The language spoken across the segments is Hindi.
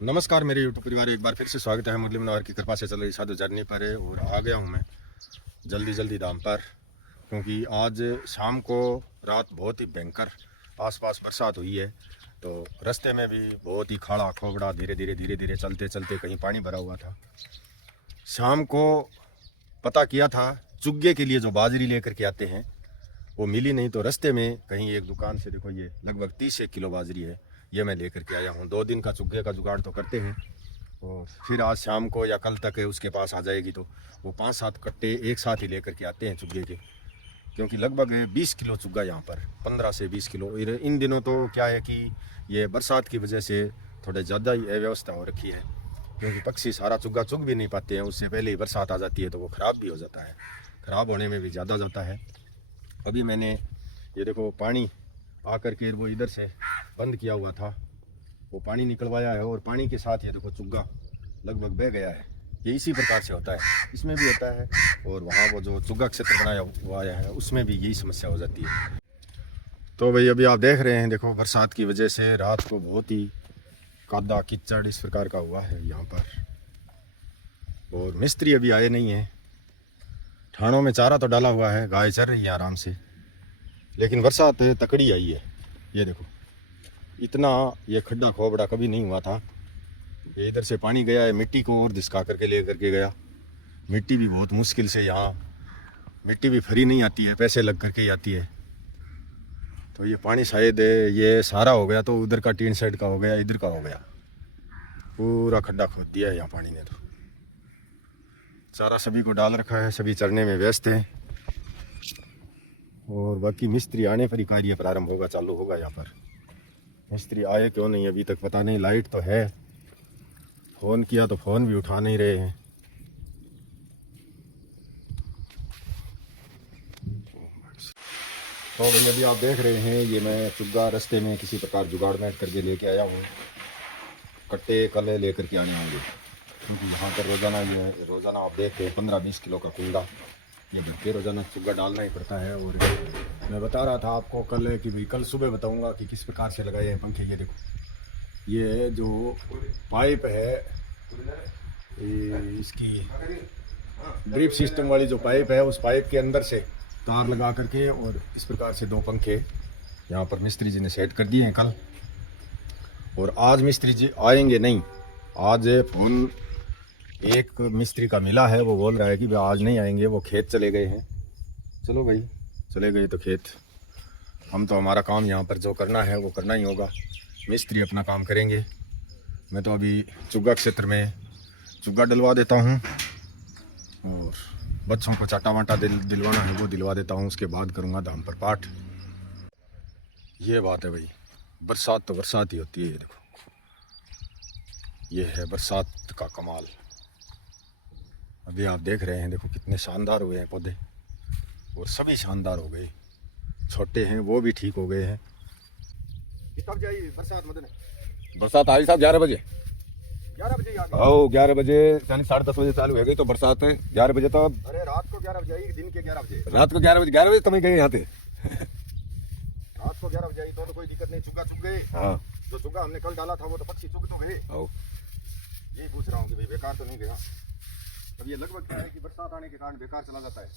नमस्कार मेरे यूट्यूब परिवार, एक बार फिर से स्वागत है। मुरली मनोहर की कृपा से चल रही साधु जर्नी पर है और आ गया हूँ मैं जल्दी धाम पर, क्योंकि आज शाम को रात बहुत ही भयंकर आसपास बरसात हुई है। तो रास्ते में भी बहुत ही खाड़ा खोबड़ा धीरे धीरे चलते चलते कहीं पानी भरा हुआ था। शाम को पता किया था चुग्गे के लिए जो बाजरी लेकर के आते हैं वो मिली नहीं, तो रास्ते में कहीं एक दुकान से देखो ये लगभग 30 किलो बाजरी है, ये मैं लेकर के आया हूँ। 2 दिन का चुग्गे का जुगाड़ तो करते हैं और फिर आज शाम को या कल तक उसके पास आ जाएगी। तो वो 5-7 कट्टे एक साथ ही लेकर के आते हैं चुग्गे के, क्योंकि लगभग 20 किलो चुग्गा यहाँ पर, 15 से 20 किलो। इन दिनों तो क्या है कि ये बरसात की वजह से थोड़े ज़्यादा ही अव्यवस्था हो रखी है, क्योंकि पक्षी सारा चुग्गा चुग भी नहीं पाते हैं। उससे पहले ही बरसात आ जाती है तो वो ख़राब भी हो जाता है, ख़राब होने में भी ज़्यादा जाता है। अभी मैंने ये देखो पानी आकर के वो इधर से बंद किया हुआ था, वो पानी निकलवाया है और पानी के साथ ये देखो चुग्गा लगभग बह गया है। ये इसी प्रकार से होता है, इसमें भी होता है और वहाँ वो जो चुग्गा क्षेत्र बनाया हुआ है उसमें भी यही समस्या हो जाती है। तो भाई अभी आप देख रहे हैं, देखो बरसात की वजह से रात को बहुत ही कादा कीचड़ इस प्रकार का हुआ है यहाँ पर, और मिस्त्री अभी आए नहीं हैं। ठाणों में चारा तो डाला हुआ है, गाय चल रही है आराम से, लेकिन बरसात तकड़ी आई है। ये देखो इतना ये खड्डा खोबड़ा कभी नहीं हुआ था। ये इधर से पानी गया है, मिट्टी को और धिसका करके ले करके गया। मिट्टी भी बहुत मुश्किल से, यहाँ मिट्टी भी फ्री नहीं आती है, पैसे लग करके ही आती है। तो ये पानी शायद ये सारा हो गया तो उधर का टीन शेड का हो गया, इधर का हो गया, पूरा खड्डा खोद दिया है यहाँ पानी ने। तो चारा सभी को डाल रखा है, सभी चरने में व्यस्त हैं और बाकी मिस्त्री आने पर ही कार्य प्रारंभ होगा, चालू होगा यहाँ पर। मिस्त्री आए क्यों नहीं अभी तक पता नहीं। लाइट तो है, फ़ोन किया तो फ़ोन भी उठा नहीं रहे हैं। तो भाई अभी आप देख रहे हैं ये मैं चुग्गा रास्ते में किसी प्रकार जुगाड़ में करके लेके आया हूँ। कट्टे कल लेकर के आने होंगे, क्योंकि यहाँ पर रोज़ाना आप देख रहे हैं 15-20 किलो का कुंडा ये देखिए रोज़ाना चुग्गा डालना ही पड़ता है। और मैं बता रहा था आपको कल कि भाई कल सुबह बताऊंगा कि किस प्रकार से लगाए हैं पंखे। ये देखो ये जो पाइप है, इसकी ड्रिप सिस्टम वाली जो पाइप है, उस पाइप के अंदर से तार लगा करके और इस प्रकार से 2 पंखे यहाँ पर मिस्त्री जी ने सेट कर दिए हैं कल। और आज मिस्त्री जी आएंगे नहीं, आज फ़ोन एक मिस्त्री का मिला है, वो बोल रहा है कि भाई आज नहीं आएंगे, वो खेत चले गए हैं। चलो भाई चले गए तो खेत, हम तो हमारा काम यहाँ पर जो करना है वो करना ही होगा, मिस्त्री अपना काम करेंगे। मैं तो अभी चुग्गा क्षेत्र में चुग्गा डलवा देता हूँ और बच्चों को चाटा वाटा दिलवाना है वो दिलवा देता हूँ, उसके बाद करूँगा धाम पर पाठ। ये बात है भाई, बरसात तो बरसात ही होती है। ये देखो ये है बरसात का कमाल। अभी आप देख रहे हैं, देखो कितने शानदार हुए हैं पौधे, और सभी शानदार हो गए। छोटे हैं वो भी ठीक हो गए हैं। कब जाइए बरसात? बरसात आई साहब 11 बजे। 11 बजे आओ 11 बजे, यानी 10:30 बजे चालू हो गई तो बरसात है 11 बजे। तो अब अरे रात को 11 बजे आई, दिन के 11 बजे? रात को 11 बजे तो मैं गए यहाँ पे। रात को 11 बजे आई तो कोई दिक्कत नहीं, चुग्गा चुग गए। हाँ जो चुग्गा हमने कल डाला था वो तो पक्षी चुग तो गए। आओ यही पूछ रहा हूँ कि भाई बेकार तो नहीं गया। अब ये लगभग क्या है कि बरसात आने के कारण बेकार चला जाता है,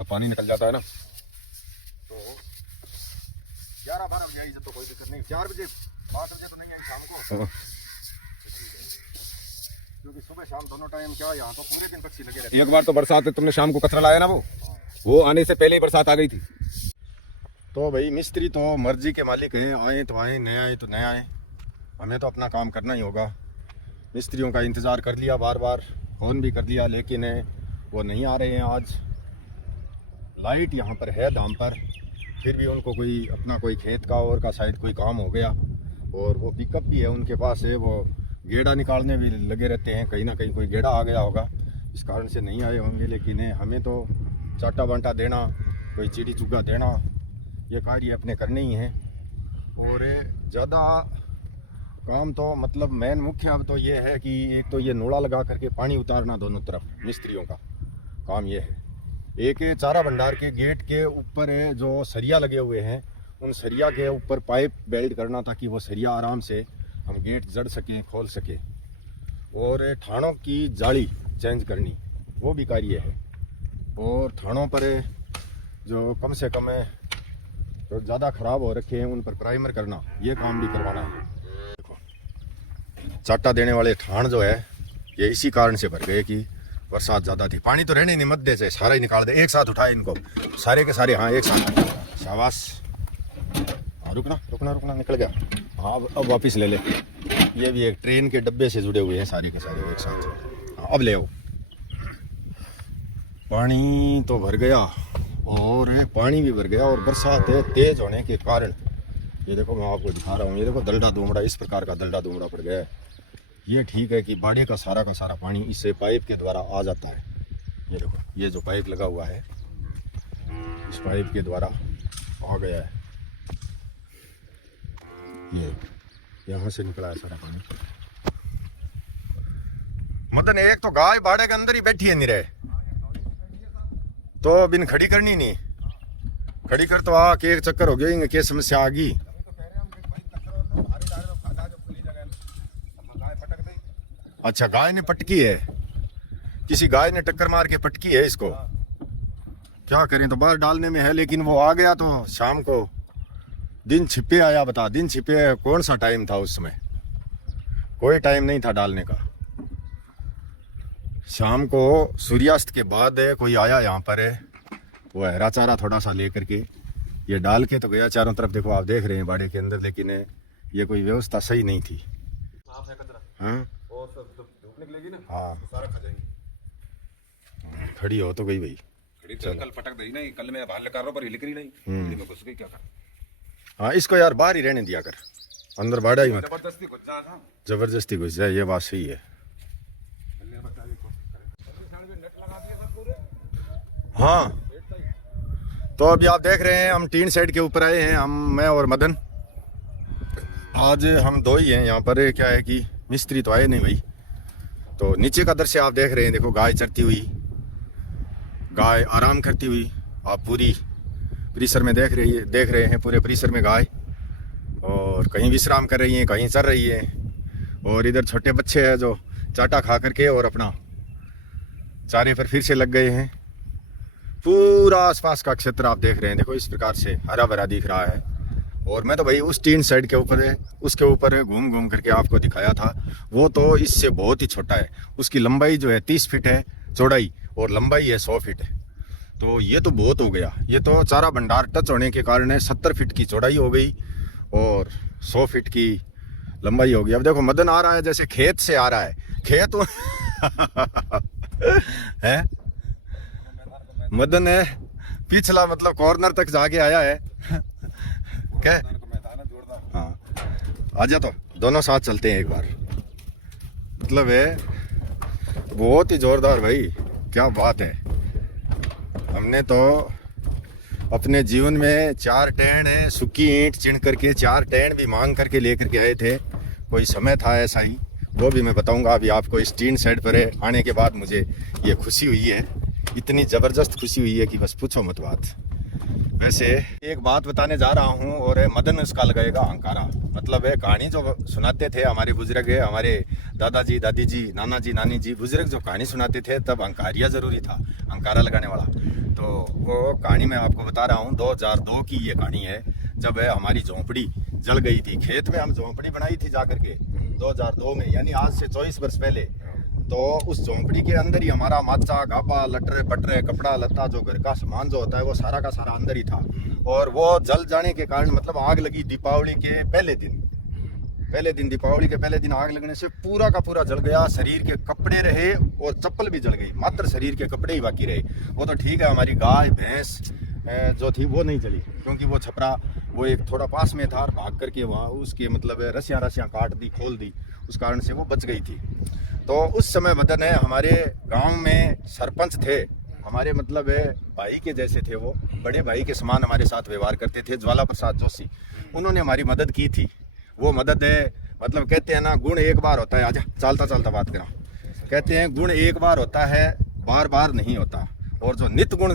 अब पानी निकल जाता है ना। तो 11-12 बजे आई तो कोई दिक्कत नहीं, 4 बजे 5 बजे तो नहीं आई शाम को। हाँ। क्योंकि सुबह शाम दोनों टाइम क्या यहाँ तो पूरे दिन पक्षी लगे रहते हैं। एक बार तो बरसात तुमने शाम को कचरा लाया ना, वो आने से पहले ही बरसात आ गई थी। तो भाई मिस्त्री तो मर्जी के मालिक हैं, आए तो आए, नए आए तो नए आए, हमें तो अपना काम करना ही होगा। मिस्त्रियों का इंतज़ार कर लिया, बार बार फ़ोन भी कर लिया, लेकिन वो नहीं आ रहे हैं। आज लाइट यहाँ पर है धाम पर, फिर भी उनको कोई अपना कोई खेत का और का शायद कोई काम हो गया, और वो पिकअप भी है उनके पास है, वो गेड़ा निकालने भी लगे रहते हैं, कहीं ना कहीं कोई गेड़ा आ गया होगा, इस कारण से नहीं आए होंगे। लेकिन हमें तो चाटा बांटा देना, कोई चिड़ी चुग्गा देना, ये कार्य अपने करने ही हैं। और ज़्यादा काम तो मतलब मेन मुख्य अब तो ये है कि एक तो ये नोड़ा लगा करके पानी उतारना दोनों तरफ, मिस्त्रियों का काम ये है। एक चारा भंडार के गेट के ऊपर जो सरिया लगे हुए हैं, उन सरिया के ऊपर पाइप बेल्ट करना ताकि वो सरिया आराम से हम गेट जड़ सकें, खोल सकें। और थानों की जाली चेंज करनी वो भी कार्य है। और थानों पर जो कम से कम जो ज़्यादा ख़राब हो रखे हैं उन पर प्राइमर करना, ये काम भी करवाना है। देखो चाटा देने वाले थान जो है ये इसी कारण से भर गए कि बरसात ज़्यादा थी। पानी तो रहने नहीं मत दे, चाहे सारा ही निकाल दे, एक साथ उठाए इनको सारे के सारे। हाँ एक साथ, शाबाश। हाँ रुकना रुकना रुकना, निकल गया। हाँ अब वापस ले ले। ये भी एक ट्रेन के डब्बे से जुड़े हुए हैं सारे के सारे एक साथ। हाँ अब ले आओ। पानी तो भर गया और पानी भी भर गया और बरसात तेज होने के कारण ये देखो मैं आपको दिखा रहा हूँ, ये देखो दलडा दोमड़ा, इस प्रकार का दलडा दोमड़ा पड़ गया है। ये ठीक है कि बाड़े का सारा पानी इससे पाइप के द्वारा आ जाता है। ये देखो ये जो पाइप लगा हुआ है इस पाइप के द्वारा आ गया है। ये यहाँ से निकला है सारा पानी। मदन एक तो गाय बाड़े के अंदर ही बैठी है नहीं रहे तो बिन खड़ी करनी नहीं, खड़ी कर तो आ के एक चक्कर हो गया, क्या समस्या आ गई। अच्छा गाय ने पटकी है, किसी गाय ने टक्कर मार के पटकी है इसको। क्या करें, तो बाहर डालने में है, लेकिन वो आ गया तो शाम को दिन छिपे आया। बता दिन छिपे कौन सा टाइम था उस समय, कोई टाइम नहीं था डालने का। शाम को सूर्यास्त के बाद कोई आया यहाँ पर वो हरा चारा थोड़ा सा ले करके ये डाल के तो गया। चारों तरफ देखो आप देख रहे हैं बाड़े के अंदर, लेकिन ये कोई व्यवस्था सही नहीं थी। हाँ निकलेगी ना, हाँ तो सारा खा जाएंगे। खड़ी हो तो गई भाई, खड़ी तो कल पटक दी नहीं, कल मैं बाहर कर रहा हूँ पर हिल नहीं, में घुस गई। क्या कर। हाँ इसको यार बाहर ही रहने दिया कर, अंदर बाड़ा ही मत। जबरदस्ती घुस जा था, जबरदस्ती घुस जाए, ये बात सही है। हाँ तो अभी आप देख रहे हैं हम टीन सेट के ऊपर आए हैं, हम मैं और मदन। आज हम दो ही हैं यहाँ पर। क्या है कि मिस्त्री तो आए नहीं भाई, तो नीचे का दृश्य आप देख रहे हैं। देखो गाय चरती हुई, गाय आराम करती हुई, आप पूरी परिसर में देख रहे हैं। पूरे परिसर में गाय और कहीं विश्राम कर रही हैं, कहीं चर रही है। और इधर छोटे बच्चे हैं जो चाटा खा करके और अपना चारे पर फिर से लग गए हैं। पूरा आसपास का क्षेत्र आप देख रहे हैं, देखो इस प्रकार से हरा भरा दिख रहा है। और मैं तो भाई उस टीन साइड के ऊपर उसके ऊपर घूम घूम करके आपको दिखाया था, वो तो इससे बहुत ही छोटा है। उसकी लंबाई जो है 30 फीट है चौड़ाई और लंबाई है 100 फीट है। तो ये तो बहुत हो गया, ये तो चारा भंडार टच होने के कारण 70 फीट की चौड़ाई हो गई और 100 फीट की लंबाई हो गई। अब देखो मदन आ रहा है जैसे खेत से आ रहा है, खेत है मदन है पिछला मतलब कॉर्नर तक जाके आया है। क्या हाँ आजा, तो दोनों साथ चलते हैं एक बार। मतलब है बहुत ही जोरदार भाई, क्या बात है। हमने तो अपने जीवन में 4 टैन सूखी ईंट चिन करके 4 टैन भी मांग करके लेकर के आए थे। कोई समय था ऐसा ही, वो भी मैं बताऊंगा अभी आपको। इस टीन साइड पर आने के बाद मुझे ये खुशी हुई है, इतनी ज़बरदस्त खुशी हुई है कि बस पूछो मत बात। वैसे एक बात बताने जा रहा हूँ और मदन उसका लगाएगा अंकारा। मतलब है कहानी जो सुनाते थे हमारे बुजुर्ग है, हमारे दादाजी दादी जी नाना जी नानी जी बुजुर्ग जो कहानी सुनाते थे तब अंकारिया ज़रूरी था, अंकारा लगाने वाला। तो वो कहानी मैं आपको बता रहा हूँ 2002 की ये कहानी है, जब हमारी झोंपड़ी जल गई थी। खेत में हम झोंपड़ी बनाई थी जाकर के 2002 में, यानी आज से 24 वर्ष पहले। तो उस झोंपड़ी के अंदर ही हमारा माचा गापा लटरे पटरे कपड़ा लत्ता जो घर का सामान जो होता है वो सारा का सारा अंदर ही था। और वो जल जाने के कारण मतलब आग लगी दीपावली के पहले दिन दीपावली के पहले दिन आग लगने से पूरा का पूरा जल गया। शरीर के कपड़े रहे और चप्पल भी जल गई, मात्र शरीर के कपड़े ही बाकी रहे। वो तो ठीक है, हमारी गाय भैंस जो थी वो नहीं जली, क्योंकि वो छपरा वो एक थोड़ा पास में था और भाग करके वहाँ उसके मतलब रस्सियाँ काट दी खोल दी, उस कारण से वो बच गई थी। तो उस समय मदन है हमारे गांव में सरपंच थे, हमारे मतलब भाई के जैसे थे, वो बड़े भाई के समान हमारे साथ व्यवहार करते थे, ज्वाला प्रसाद जोशी। उन्होंने हमारी मदद की थी। वो मदद है मतलब कहते हैं ना गुण एक बार होता है, आजा चलता चलता बात करा, कहते हैं गुण एक बार होता है बार बार नहीं होता। और जो नित्य गुण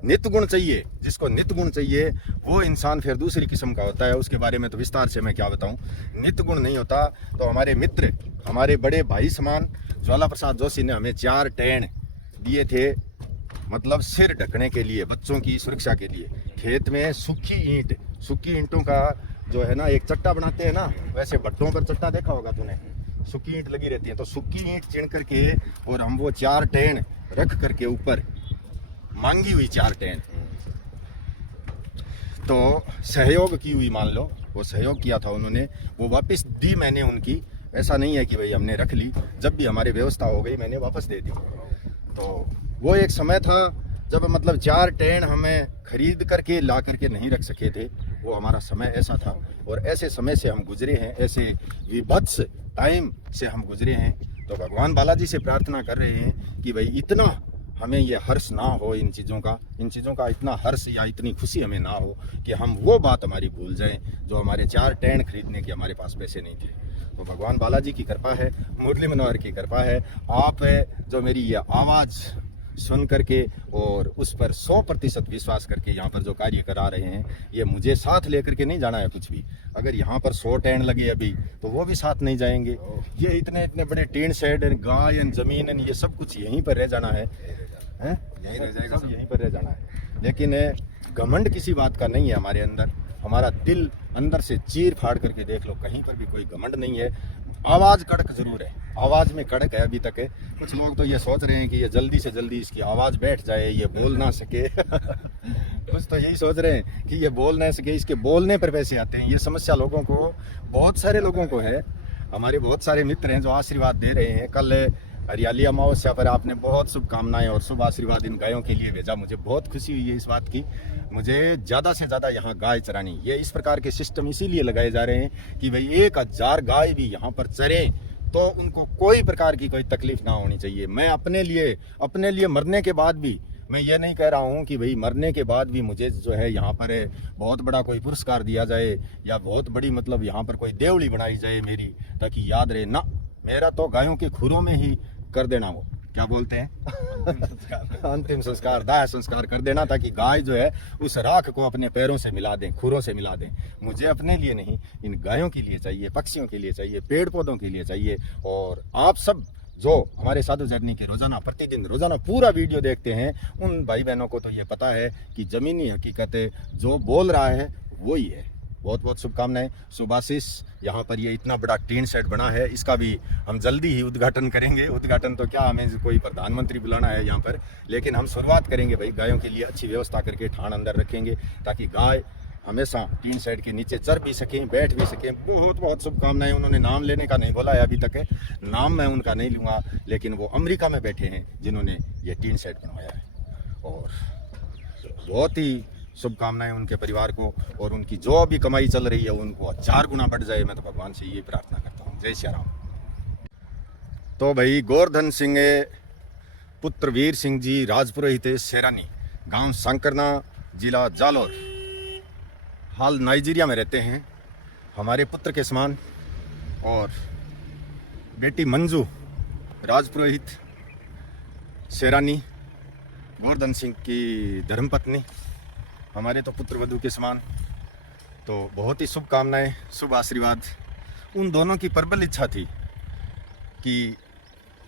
नित्य गुण चाहिए, जिसको नित्य गुण चाहिए वो इंसान फिर दूसरी किस्म का होता है। उसके बारे में तो विस्तार से मैं क्या बताऊं। नित्य गुण नहीं होता तो हमारे मित्र, हमारे बड़े भाई समान ज्वाला प्रसाद जोशी ने हमें 4 टेन दिए थे, मतलब सिर ढकने के लिए, बच्चों की सुरक्षा के लिए। खेत में सूखी ईंटों का जो है ना एक चट्टा बनाते हैं ना, वैसे भट्टों पर चट्टा देखा होगा तूने, सूखी ईंट लगी रहती है, तो सूखी ईंट चिन करके और हम वो 4 टेन रख करके ऊपर मांगी हुई 4 टेन, तो सहयोग की हुई, मान लो वो सहयोग किया था उन्होंने, वो वापस दी मैंने उनकी। ऐसा नहीं है कि भाई हमने रख ली, जब भी हमारी व्यवस्था हो गई मैंने वापस दे दी। तो वो एक समय था जब मतलब 4 टेन हमें खरीद करके ला करके नहीं रख सके थे, वो हमारा समय ऐसा था। और ऐसे समय से हम गुजरे हैं, ऐसे विभत्स टाइम से हम गुजरे हैं। तो भगवान बालाजी से प्रार्थना कर रहे हैं कि भाई इतना हमें ये हर्ष ना हो, इन चीज़ों का इतना हर्ष या इतनी खुशी हमें ना हो कि हम वो बात हमारी भूल जाएं जो हमारे 4 टेन खरीदने के हमारे पास पैसे नहीं थे। तो भगवान बालाजी की कृपा है, मुरली मनोहर की कृपा है, आप जो मेरी ये आवाज़ सुन करके और उस पर 100% विश्वास करके यहाँ पर जो कार्य करा रहे हैं, ये मुझे साथ लेकर के नहीं जाना है कुछ भी। अगर यहाँ पर 100 टेन लगे अभी तो वो भी साथ नहीं जाएंगे। ये इतने बड़े टीन शेड, गाय, जमीन, ये सब कुछ यहीं पर रह जाना है, यहीं रह जाएगा, सब यहीं पर रह जाना है। लेकिन घमंड किसी बात का नहीं है हमारे अंदर। हमारा दिल अंदर से चीर फाड़ करके देख लो, कहीं पर भी कोई घमंड नहीं है। आवाज़ कड़क जरूर है, आवाज़ में कड़क है अभी तक है। कुछ लोग तो ये सोच रहे हैं कि ये जल्दी से जल्दी इसकी आवाज़ बैठ जाए, ये बोल ना सके कुछ तो यही सोच रहे हैं कि ये बोल ना सके, इसके बोलने पर पैसे आते हैं। ये समस्या लोगों को, बहुत सारे लोगों को है। हमारे बहुत सारे मित्र हैं जो आशीर्वाद दे रहे हैं। कल हरियाली अमावस्या पर आपने बहुत शुभकामनाएं और शुभ आशीर्वाद इन गायों के लिए भेजा, मुझे बहुत खुशी हुई है इस बात की। मुझे ज़्यादा से ज़्यादा यहाँ गाय चरानी, ये इस प्रकार के सिस्टम इसीलिए लगाए जा रहे हैं कि भाई 1000 गाय भी यहाँ पर चरें तो उनको कोई प्रकार की कोई तकलीफ ना होनी चाहिए। मैं अपने लिए मरने के बाद भी, मैं ये नहीं कह रहा हूँ कि भाई मरने के बाद भी मुझे जो है यहाँ पर बहुत बड़ा कोई पुरस्कार दिया जाए या बहुत बड़ी मतलब यहाँ पर कोई देवड़ी बनाई जाए मेरी, ताकि याद रहे ना। मेरा तो गायों के खुरों में ही कर देना, वो क्या बोलते हैं अंतिम संस्कार, दाह संस्कार कर देना, ताकि गाय जो है उस राख को अपने पैरों से मिला दें, खुरों से मिला दें। मुझे अपने लिए नहीं, इन गायों के लिए चाहिए, पक्षियों के लिए चाहिए, पेड़ पौधों के लिए चाहिए। और आप सब जो हमारे साधु जर्नी के रोजाना पूरा वीडियो देखते हैं, उन भाई बहनों को तो ये पता है कि जमीनी हकीकत जो बोल रहा है वही है। बहुत बहुत शुभकामनाएं, शुभाशीष। यहाँ पर ये इतना बड़ा टीन शेड बना है, इसका भी हम जल्दी ही उद्घाटन करेंगे। उद्घाटन तो क्या, हमें कोई प्रधानमंत्री बुलाना है यहाँ पर, लेकिन हम शुरुआत करेंगे भाई। गायों के लिए अच्छी व्यवस्था करके ठाण अंदर रखेंगे ताकि गाय हमेशा टीन शेड के नीचे चर भी सकें, बैठ भी सकें। बहुत बहुत शुभकामनाएं। उन्होंने नाम लेने का नहीं बोला है अभी तक, नाम मैं उनका नहीं लूँगा, लेकिन वो अमेरिका में बैठे हैं जिन्होंने ये टीन शेड बनवाया है। और बहुत ही शुभकामनाएं उनके परिवार को, और उनकी जो भी कमाई चल रही है उनको 4 गुना बढ़ जाए। मैं तो भगवान से ये प्रार्थना करता हूँ। जय श्री राम। तो भाई गोवर्धन सिंह पुत्र वीर सिंह जी राजपुरोहित सेरानी, गांव सांकरना, जिला जालोर, हाल नाइजीरिया में रहते हैं। हमारे पुत्र के समान। और बेटी मंजू राजपुरोहित सेरानी, गोवर्धन सिंह की धर्मपत्नी, हमारे तो पुत्र वधू के समान। तो बहुत ही शुभकामनाएं, शुभ आशीर्वाद। उन दोनों की प्रबल इच्छा थी कि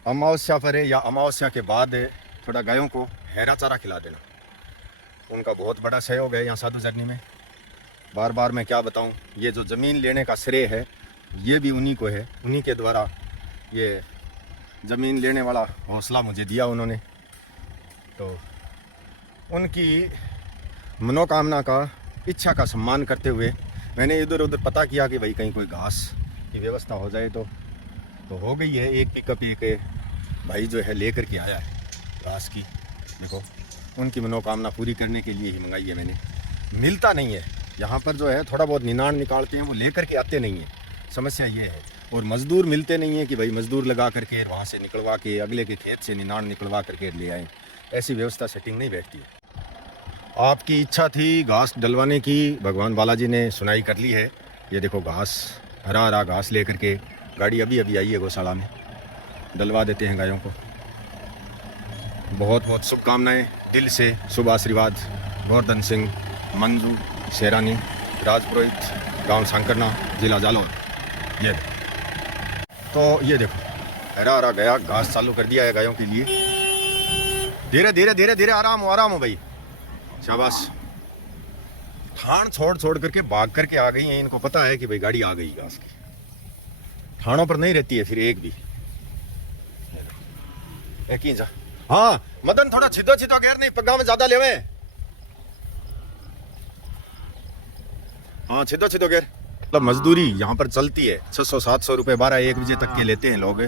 अमावस्या पर या अमावस्या के बाद थोड़ा गायों को हरा चारा खिला देना। उनका बहुत बड़ा सहयोग है यहाँ साधु जर्नी में। बार बार मैं क्या बताऊँ, ये जो ज़मीन लेने का श्रेय है ये भी उन्हीं को है। उन्हीं के द्वारा ये ज़मीन लेने वाला हौसला मुझे दिया उन्होंने। तो उनकी मनोकामना का, इच्छा का सम्मान करते हुए मैंने इधर उधर पता किया कि भाई कहीं कोई घास की व्यवस्था हो जाए। तो हो गई है। एक पिकअप एक भाई जो है लेकर के आया है घास की। देखो, उनकी मनोकामना पूरी करने के लिए ही मंगाई है मैंने। मिलता नहीं है यहाँ पर, जो है थोड़ा बहुत निनाण निकालते हैं, वो लेकर के आते नहीं हैं। समस्या ये है। और मज़दूर मिलते नहीं है कि भाई मज़दूर लगा करके वहाँ से निकलवा के अगले के खेत से निनाण निकलवा करके ले आएँ। ऐसी व्यवस्था सेटिंग नहीं बैठती है। आपकी इच्छा थी घास डलवाने की, भगवान बालाजी ने सुनाई कर ली है। ये देखो घास, हरा हरा घास लेकर के गाड़ी अभी अभी आई है गौशाला में, डलवा देते हैं गायों को। बहुत बहुत शुभकामनाएं। दिल से शुभ आशीर्वाद, गोवर्धन सिंह, मंजू शेरानी, राजपुरोहित, गांव सांकरना, जिला जालौर। ये तो ये देखो हरा हरा गया घास चालू कर दिया है गायों के लिए। धीरे धीरे धीरे धीरे, आराम हो भाई, शाबाश। थान छोड़ छोड़ करके भाग करके आ गई हैं। इनको पता है कि भाई गाड़ी आ गई घास की। थानों पर नहीं रहती है फिर एक भी। एक ही जा। हाँ मदन, थोड़ा छिदो छिदो घेर, नहीं पग्गा में ज्यादा लेवे। हाँ छिदो छिदो घेर। मतलब मजदूरी यहाँ पर चलती है, 600-700 रुपये 12-1 बजे तक के लेते हैं लोग।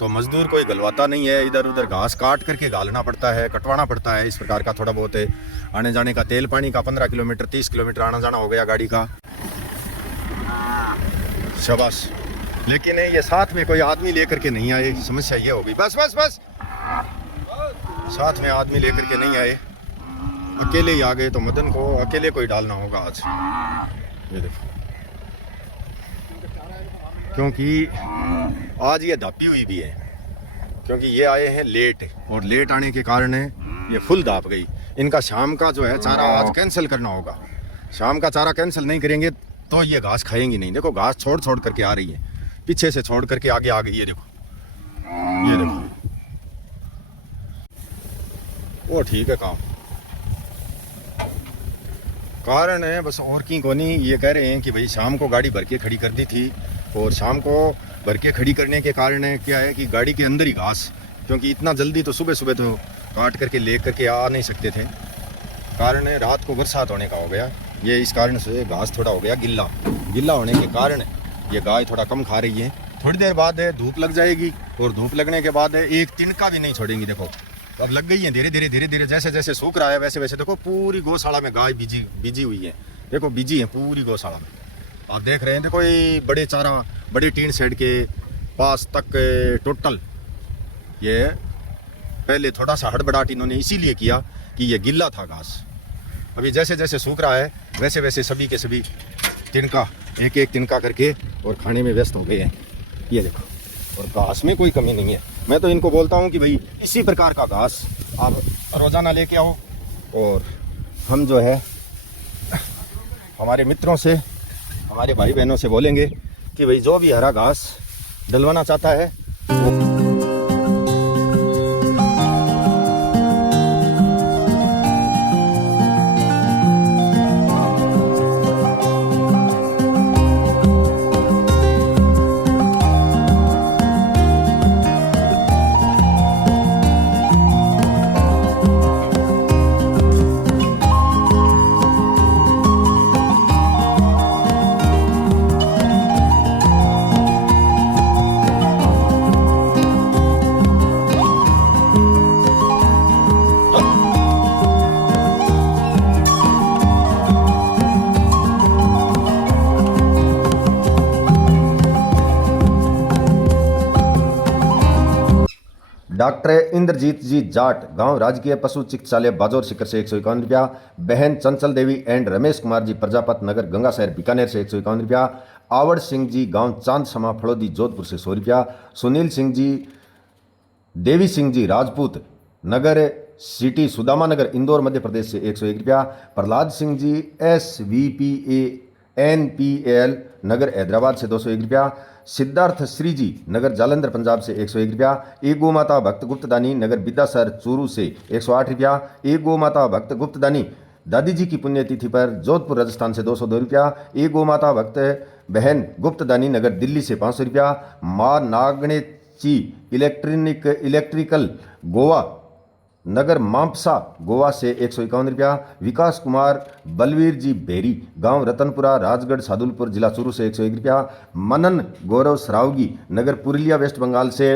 तो मजदूर कोई गलवाता नहीं है, इधर उधर घास काट करके गालना पड़ता है, कटवाना पड़ता है। इस प्रकार का थोड़ा बहुत है। आने जाने का तेल पानी का 15 किलोमीटर 30 किलोमीटर आना जाना हो गया गाड़ी का। शाबाश। लेकिन ये साथ में कोई आदमी लेकर के नहीं आए, समस्या ये हो गई। बस बस बस, साथ में आदमी लेकर के नहीं आए, अकेले ही आ गए। तो मदन को अकेले कोई डालना होगा आज। ये देखो, क्योंकि आज ये धापी हुई भी है, क्योंकि ये आए हैं लेट, और लेट आने के कारण ये फुल धाप गई। इनका शाम का जो है चारा आज कैंसिल करना होगा। शाम का चारा कैंसिल नहीं करेंगे तो ये घास खाएंगी नहीं। देखो घास छोड़ छोड़ करके आ रही है, पीछे से छोड़ करके आगे आ गई। ये देखो, ये देखो, वो ठीक है काम कारण है बस, और की कोनी। ये कह रहे हैं कि भाई शाम को गाड़ी भर के खड़ी कर दी थी, और शाम को भर के खड़ी करने के कारण है क्या है कि गाड़ी के अंदर ही घास, क्योंकि इतना जल्दी तो सुबह सुबह तो काट करके ले करके आ नहीं सकते थे। कारण है रात को बरसात होने का हो गया, ये इस कारण से घास थोड़ा हो गया गिल्ला। गिल्ला होने के कारण ये गाय थोड़ा कम खा रही है। थोड़ी देर बाद धूप लग जाएगी, और धूप लगने के बाद एक तिनका भी नहीं छोड़ेंगी। देखो अब लग गई है धीरे धीरे धीरे धीरे, जैसे जैसे सूख रहा है वैसे वैसे। देखो पूरी गौशाला में गाय बिजी हुई है। देखो बिजी है पूरी गौशाला में, आप देख रहे हैं। देखो ये बड़े चारा, बड़े टीन शेड के पास तक टोटल ये पहले थोड़ा सा हड़बड़ाहट इन्होंने इसीलिए किया कि ये गिल्ला था घास। अभी जैसे जैसे सूख रहा है वैसे वैसे सभी के सभी तिनका, एक एक तिनका करके और खाने में व्यस्त हो गए हैं। ये देखो, और घास में कोई कमी नहीं है। मैं तो इनको बोलता हूँ कि भाई इसी प्रकार का घास आप रोज़ाना लेके आओ, और हम जो है हमारे मित्रों से, हमारे भाई बहनों से बोलेंगे कि भाई जो भी हरा घास डलवाना चाहता है वो डॉक्टर इंद्रजीत जी जाट, गांव राजकीय पशु चिकित्सालय बाजौर शिखर से 151 रुपया। बहन चंचल देवी एंड रमेश कुमार जी प्रजापत नगर गंगा शहर बीकानेर से 151 रुपया। आवड़ सिंह जी गांव चांद समा फड़ोदी जोधपुर से 100 रुपया। सुनील सिंह जी, देवी सिंह जी राजपूत नगर सिटी सुदामा नगर इंदौर मध्य प्रदेश से 101 रुपया। प्रहलाद सिंह जी SVPANPL नगर हैदराबाद से 201 रुपया। सिद्धार्थ श्री जी नगर जालंधर पंजाब से 101 रुपया। एक गो माता भक्त गुप्तदानी नगर बिद्दासर चूरू से 108 रुपया। एक गो माता भक्त गुप्तदानी दादी जी की पुण्यतिथि पर जोधपुर राजस्थान से 202 रुपया। एक गो माता भक्त बहन गुप्तदानी नगर दिल्ली से 500 रुपया। माँ नागणेची इलेक्ट्रिकल गोवा नगर मामसा गोवा से 151 रुपया। विकास कुमार बलवीर जी बेरी गांव रतनपुरा राजगढ़ सादुलपुर जिला चूरू से 101 रुपया। मनन गौरव सरावगी नगर पुरुलिया वेस्ट बंगाल से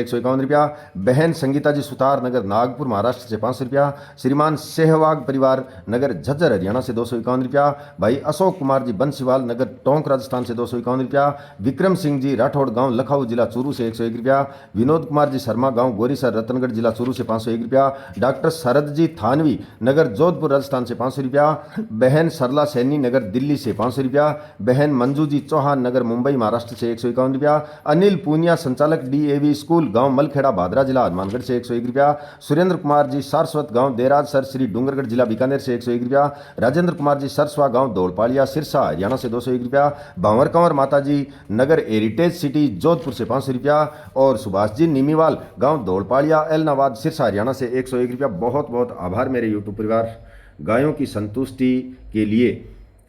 151 रुपया। बहन संगीता जी सुतार नगर नागपुर महाराष्ट्र से 500 रुपया। श्रीमान सहवाग परिवार नगर झज्जर हरियाणा से 251 रुपया। भाई अशोक कुमार जी बंसीवाल नगर टोंक राजस्थान से 251 रुपया। विक्रम सिंह जी राठौड़ गांव लखाऊ जिला चूरू से 101 रुपया। विनोद कुमार जी शर्मा गांव गोरीसर रतनगढ़ जिला चूरू से 501 रुपया। डॉक्टर शरद जी थानवी नगर जोधपुर राजस्थान से 500 रुपया। बहन सरला सैनी नगर दिल्ली से 500 रुपया। बहन मंजू जी चौहान नगर मुंबई महाराष्ट्र से 151 रुपया। अनिल पूनिया संचालक बालक DAV स्कूल गांव मलखेड़ा भादरा जिला हनुमानगढ़ से 101 रुपया। सुरेंद्र कुमार जी सारस्वत गांव देराज सर श्री डूंगरगढ़ जिला बीकानेर से 101 रुपया। राजेंद्र कुमार जी सरसवा गांव दौड़पालिया सिरसा हरियाणा से 201 रुपया। भांवर कंवर माता जी नगर हेरिटेज सिटी जोधपुर से 500 रुपया। और सुभाष जी नीमीवाल गांव दौड़पालिया एलनाबाद सिरसा हरियाणा से 101 रुपया। बहुत बहुत आभार मेरे यूट्यूब परिवार। गायों की संतुष्टि के लिए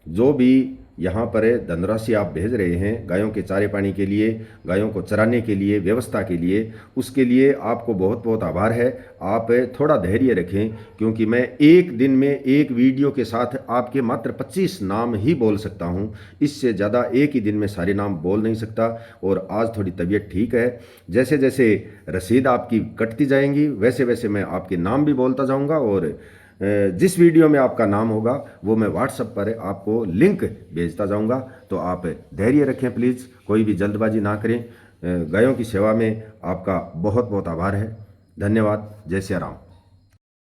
जो भी यहाँ पर धनराशि आप भेज रहे हैं, गायों के चारे पानी के लिए, गायों को चराने के लिए, व्यवस्था के लिए, उसके लिए आपको बहुत बहुत आभार है। आप थोड़ा धैर्य रखें, क्योंकि मैं एक दिन में एक वीडियो के साथ आपके मात्र 25 नाम ही बोल सकता हूँ। इससे ज़्यादा एक ही दिन में सारे नाम बोल नहीं सकता। और आज थोड़ी तबीयत ठीक है। जैसे जैसे रसीद आपकी कटती जाएंगी वैसे वैसे मैं आपके नाम भी बोलता जाऊँगा। और जिस वीडियो में आपका नाम होगा वो मैं व्हाट्सएप पर आपको लिंक भेजता जाऊंगा। तो आप धैर्य रखें प्लीज़, कोई भी जल्दबाजी ना करें। गायों की सेवा में आपका बहुत बहुत आभार है। धन्यवाद। जय सिया राम।